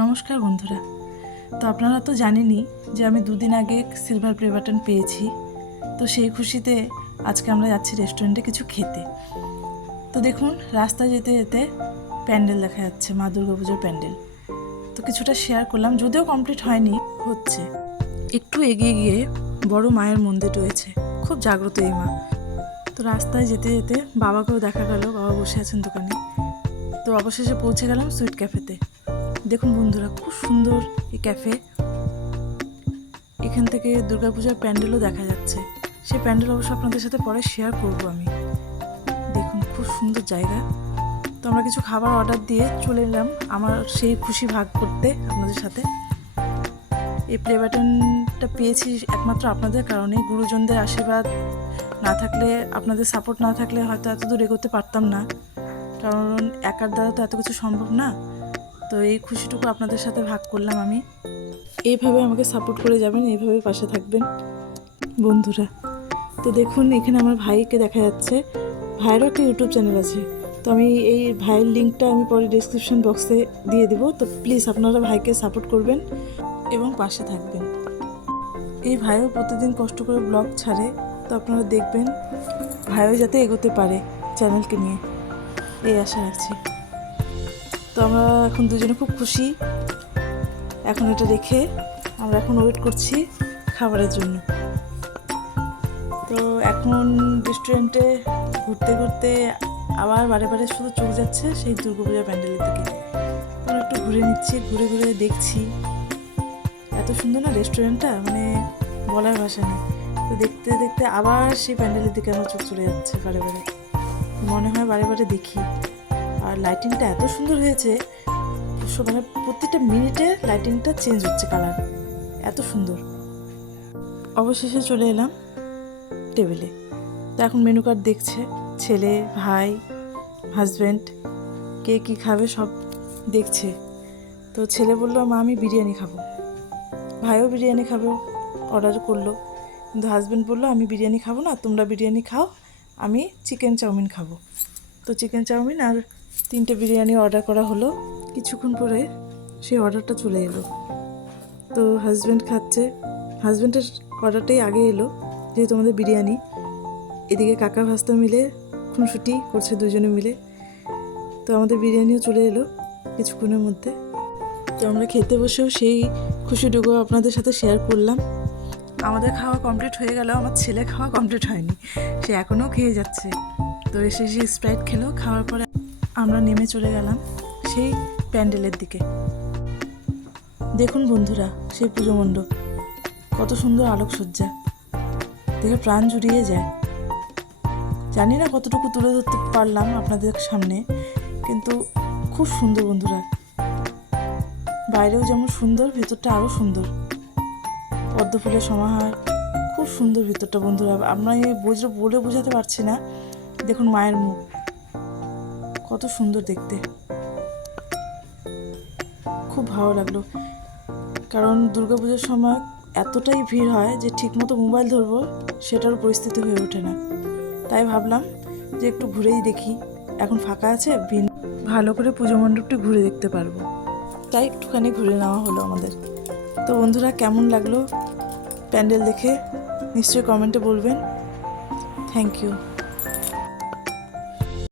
নমস্কার বন্ধুরা। তো আপনারা তো জানেনই যে আমি দুদিন আগে সিলভার প্লে বাটন পেয়েছি। তো সেই খুশিতে আজকে আমরা যাচ্ছি রেস্টুরেন্টে কিছু খেতে। তো দেখুন, রাস্তায় যেতে যেতে প্যান্ডেল দেখা যাচ্ছে, মা দুর্গা পুজোর প্যান্ডেল। তো কিছুটা শেয়ার করলাম, যদিও কমপ্লিট হয়নি, হচ্ছে। একটু এগিয়ে গিয়ে বড় মায়ের মন্দির রয়েছে, খুব জাগ্রত এই মা। তো রাস্তায় যেতে যেতে বাবাকেও দেখা গেল, বাবা বসে আছেন দোকানে। তো অবশেষে পৌঁছে গেলাম সুইট ক্যাফেতে দেখুন বন্ধুরা, খুব সুন্দর এই ক্যাফে এখান থেকে দুর্গাপূজার প্যান্ডেলও দেখা যাচ্ছে। সেই প্যান্ডেল অবশ্য আপনাদের সাথে পরে শেয়ার করব আমি। দেখুন, খুব সুন্দর জায়গা। তো আমরা কিছু খাবার অর্ডার দিয়ে চলে এলাম আমার সেই খুশি ভাগ করতে আপনাদের সাথে। এই প্লে বাটনটা পেয়েছি একমাত্র আপনাদের কারণে। গুরুজনদের আশীর্বাদ না থাকলে, আপনাদের সাপোর্ট না থাকলে হয়তো এত দূর এগোতে পারতাম না। কারণ একার দ্বারা তো এত কিছু সম্ভব না। তো এই খুশিটুকু আপনাদের সাথে ভাগ করলাম আমি। এইভাবে আমাকে সাপোর্ট করে যাবেন, এইভাবে পাশে থাকবেন, বন্ধুরা। তো দেখুন, এখানে আমার ভাইকে দেখা যাচ্ছে। ভাইয়েরও একটা ইউটিউব চ্যানেল আছে। তো আমি এই ভাইয়ের লিঙ্কটা আমি পরে ডিসক্রিপশন বক্সে দিয়ে দিব। তো প্লিজ আপনারা ভাইকে সাপোর্ট করবেন এবং পাশে থাকবেন। এই ভাইও প্রতিদিন কষ্ট করে ব্লগ ছাড়ে। তো আপনারা দেখবেন, ভাইও যাতে এগোতে পারে চ্যানেলকে নিয়ে। এই আশা রাখছি। তো আমরা এখন দুজনে খুব খুশি। এখন এটা রেখে আমরা এখন ওয়েট করছি খাবারের জন্য। তো এখন রেস্টুরেন্টে ঘুরতে ঘুরতে আবার বারে বারে শুধু চোখ যাচ্ছে সেই দুর্গাপূজা প্যান্ডেলের দিকে। আমরা একটু ঘুরে নিচ্ছি, ঘুরে ঘুরে দেখছি। এত সুন্দর না রেস্টুরেন্টটা মানে বলার ভাষা নেই। তো দেখতে দেখতে আবার সেই প্যান্ডেলের দিকে আমার চোখ চলে যাচ্ছে বারে বারে। মনে হয় বারে বারে দেখি। আর লাইটিংটা এত সুন্দর হয়েছে মানে প্রত্যেকটা মিনিটে লাইটিংটা চেঞ্জ হচ্ছে কালার এত সুন্দর। অবশেষে চলে এলাম টেবিলে তো এখন মেনু কার্ড দেখছে, ছেলে, ভাই হাজব্যান্ড কে কী খাবে সব দেখছে। তো ছেলে বলল, মা, আমি বিরিয়ানি খাব। ভাইও বিরিয়ানি খাব অর্ডার করল। কিন্তু হাজব্যান্ড বলল, আমি বিরিয়ানি খাব না, তোমরা বিরিয়ানি খাও, আমি চিকেন চাউমিন খাব। তো চিকেন চাউমিন আর তিনটে বিরিয়ানি অর্ডার করা হলো। কিছুক্ষণ পরে সেই অর্ডারটা চলে এলো। তো হাজব্যান্ড খাচ্ছে। হাজব্যান্ডের অর্ডারটাই আগে এলো, যেহেতু আমাদের বিরিয়ানি। এদিকে কাকা ভাস্তা মিলে খুনসুটি করছে দুজনে মিলে। তো আমাদের বিরিয়ানিও চলে এলো কিছুক্ষণের মধ্যে। তো আমরা খেতে বসেও সেই খুশিটুকু আপনাদের সাথে শেয়ার করলাম। আমাদের খাওয়া কমপ্লিট হয়ে গেল আমার ছেলে খাওয়া কমপ্লিট হয়নি। সে এখনও খেয়ে যাচ্ছে। তো এসে সে স্প্রাইট খেলো, খাওয়ার পরে আমরা নেমে চলে গেলাম সেই প্যান্ডেলের দিকে। দেখুন বন্ধুরা, সেই পুজো মণ্ডপ। কত সুন্দর আলোকসজ্জা। দেখে প্রাণ জুড়িয়ে যায়। জানি না কতটুকু তুলে ধরতে পারলাম আপনাদের সামনে, কিন্তু খুব সুন্দর বন্ধুরা। বাইরেও যেমন সুন্দর, ভেতরটা আরও সুন্দর। পদ্ম ফুলের সমাহার, খুব সুন্দর ভিতরটা বন্ধুরা। আমরা বলে বোঝাতে পারছি না। দেখুন মায়ের মুখ। কত সুন্দর দেখতে। খুব ভালো লাগল। কারণ দুর্গাপুজোর সময় এতটাই ভিড় হয় যে ঠিকমতো মোবাইল ধরবো, সেটারও পরিস্থিতি হয়ে ওঠে না। তাই ভাবলাম যে একটু ঘুরেই দেখি। এখন ফাঁকা আছে ভালো করে পুজো মণ্ডপটি ঘুরে দেখতে পারব। তাই একটুখানি ঘুরে নেওয়া হলো আমাদের। তো বন্ধুরা, কেমন লাগল প্যান্ডেল দেখে? নিশ্চয়ই কমেন্টে বলবেন। Thank you